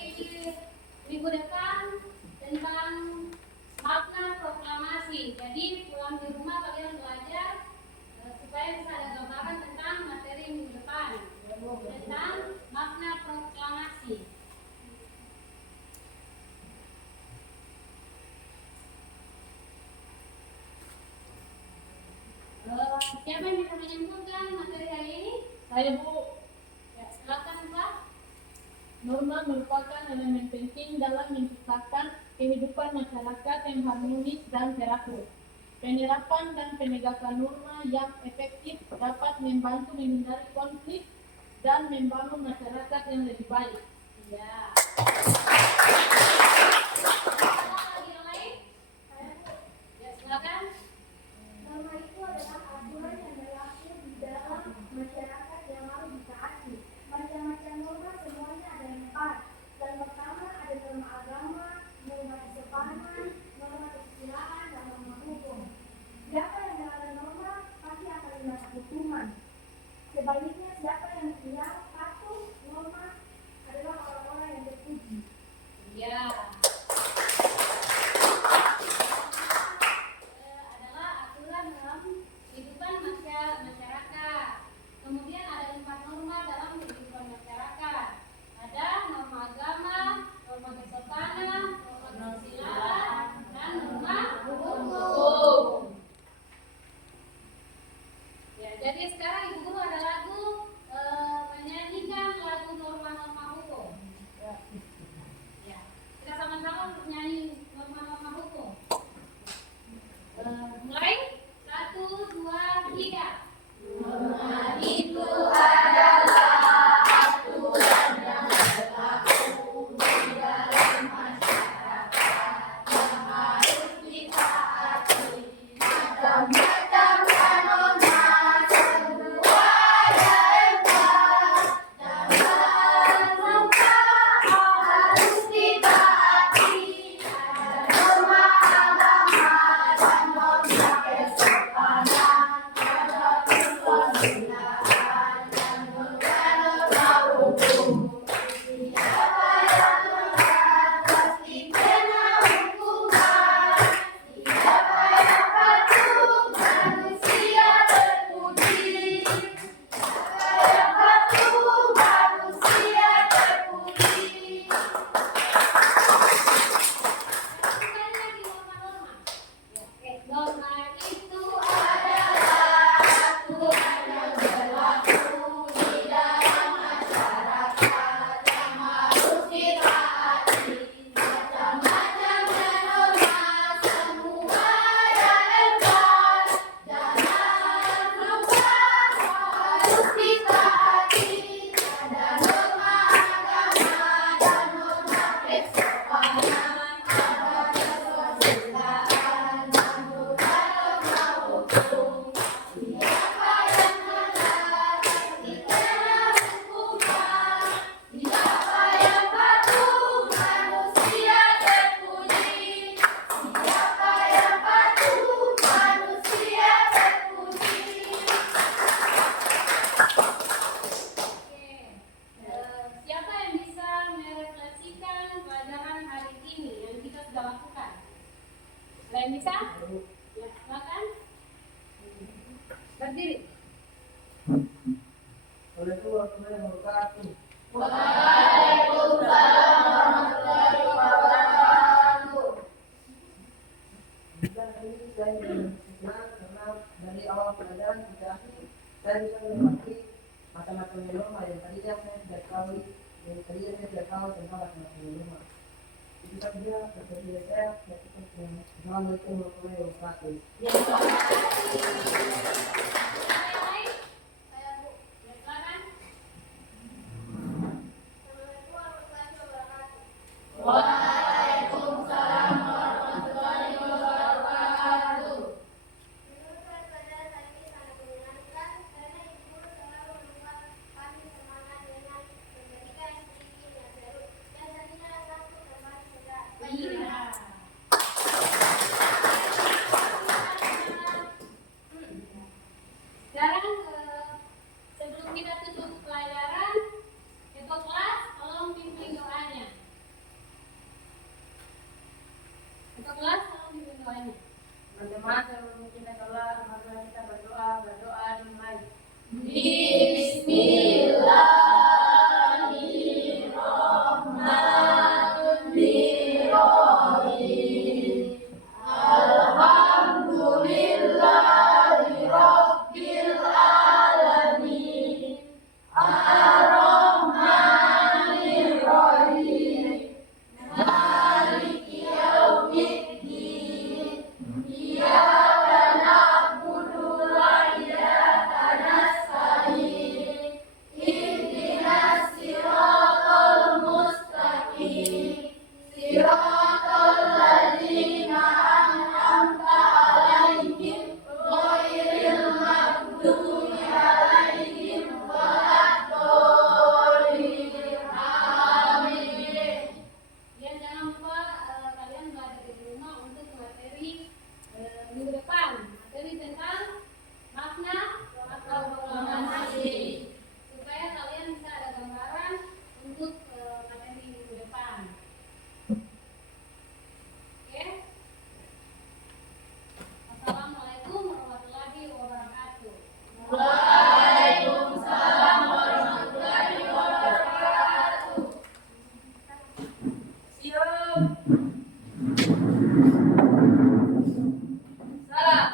minggu depan tentang makna proklamasi. Jadi pulang di rumah kalian belajar supaya bisa ada gambaran tentang materi minggu depan tentang makna proklamasi. Siapa yang bisa menyambungkan materi hari ini? Saya Bu. Ya, silakan Pak. Norma merupakan elemen penting dalam menciptakan kehidupan masyarakat yang harmonis dan teratur. Penerapan dan penegakan norma yang efektif dapat membantu menghindari konflik dan membangun masyarakat yang lebih baik. Ya. Ada lagi yang lain? Ya, silakan. Norma itu adalah aturan yang berlaku di dalam masyarakat yang harus ditaati. Macam-macam norma semuanya ada 4. Yang pertama ada norma agama, norma kesopanan, norma kesusilaan, dan norma hukum. Siapa yang melanggar norma pasti akan mendapat hukuman. Sebaliknya siapa yang tidak patuh norma adalah orang-orang yang terpuji. Ya. Adalah aturan dalam kehidupan masyarakat. Kemudian ada 4 norma dalam kehidupan masyarakat. Ada norma agama, norma kesopanan, norma kesusilaan, dan norma hukum. Ya, jadi sekarang Ibu Guru ada lagu menyanyikan lagu norma-norma hukum. Ya, kita sama-sama nyanyi norma-norma hukum. Mulai 1, 2, 3. Norma itu adalah aturan yang berlaku di dalam masyarakat yang harus ditaati. Macam-macam norma semua ada 4 dan norma harus ditaati. Ada norma agama dan norma kesopanan, ada kesusilaan dan norma hukum. Siapa yang melanggar pasti kena hukuman. Siapa yang patuh manusia terpuji. Siapa yang patuh manusia terpuji. Sekali lagi norma-norma. Norma itu adalah aturan yang berlaku di dalam masyarakat yang harus ditaati. Macam-macam norma semua ada 4. Jangan lupa harus ditaati. Ada norma agama dan norma kesopanan, ada kesusilaan dan norma hukum. Siapa yang melanggar pasti kena hukuman. Siapa yang patuh manusia terpuji. Siapa yang patuh manusia terpuji. Siapa yang bisa merefleksikan pelajaran hari ini yang kita sudah lakukan? Ada yang bisa? Ya, silakan. Berdiri. Assalamualaikum warahmatullahi wabarakatuh. Waalaikumsalam warahmatullahi wabarakatuh. Bisa hari ini saya senang karena dari awal pelajaran sampai akhir saya bisa menikmati macam-macam norma yang tadinya saya tidak tahu, tentang macam-macam norma. Itu saja dari saya. Assalamualaikum warahmatullahi wabarakatuh. Ya, terima kasih. Yang lain? Saya Bu. Ya, silakan. Assalamualaikum warahmatullahi wabarakatuh. Waalaikumsalam warahmatullahi wabarakatuh. Menurut saya pelajaran hari ini sangat menyenangkan karena Ibu Guru selalu membuat kami semangat dengan memberikan sedikit yang Untuk kelas tolong dipimpin doanya. Teman-teman, sebelum kita keluar, mari kita berdoa dimulai. Ya jangan lupa kalian belajar di rumah untuk materi minggu depan. Materi tentang makna atau proklamasi. Supaya kalian bisa ada gambaran untuk materi minggu depan. Oke? Assalamualaikum warahmatullahi wabarakatuh. Siap. Salam.